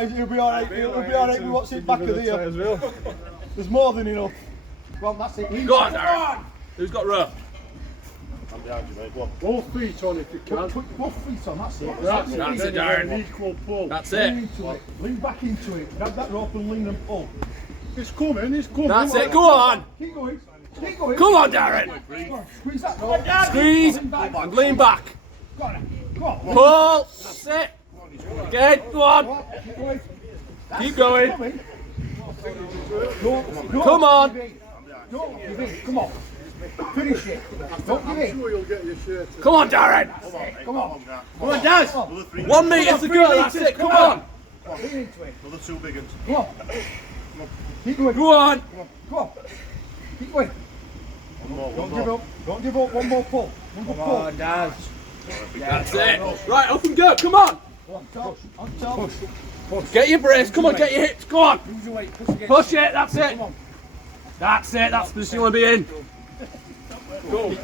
guys, it'll be alright. It'll be alright. We watch it back of the year. There's more than enough. Well, that's it. Go on, Darren. Who's got rope? I'm behind you, mate. Go on. Both feet on if you can. Put both feet on, that's it. That's it, Then Darren. an equal pull. That's Lean it. into it. Lean back into it. Grab that rope and lean and pull. It's coming, it's coming. That's it. Go on. Keep going. Keep going. Come on, Darren. Go on. Squeeze that rope. Squeeze Lean back. and lean back. Go on. Go on. Pull. That's it. Again. Go on. Keep going. Keep going. Coming. Come on. Don't give in. Come on. Finish it. Don't give in. Sure you'll get your shirt. Come on, Darren. Come on. Come on, Daz. Another 3. 1 metre to go. That's it. Come on. Lean into it. Another 2 big ones. Come on. Keep going. Go on. Come on. Keep going. One more, Don't one give more. up. Don't give up. One more pull. One more pull. Daz. That's it. Right, up and go. Come on. Go on top. On top. Get your brace. Come on, get your hips. Go on. Use your weight. Push against. Push it. That's it. Come on. That's it. That's the position you want to be in. Go.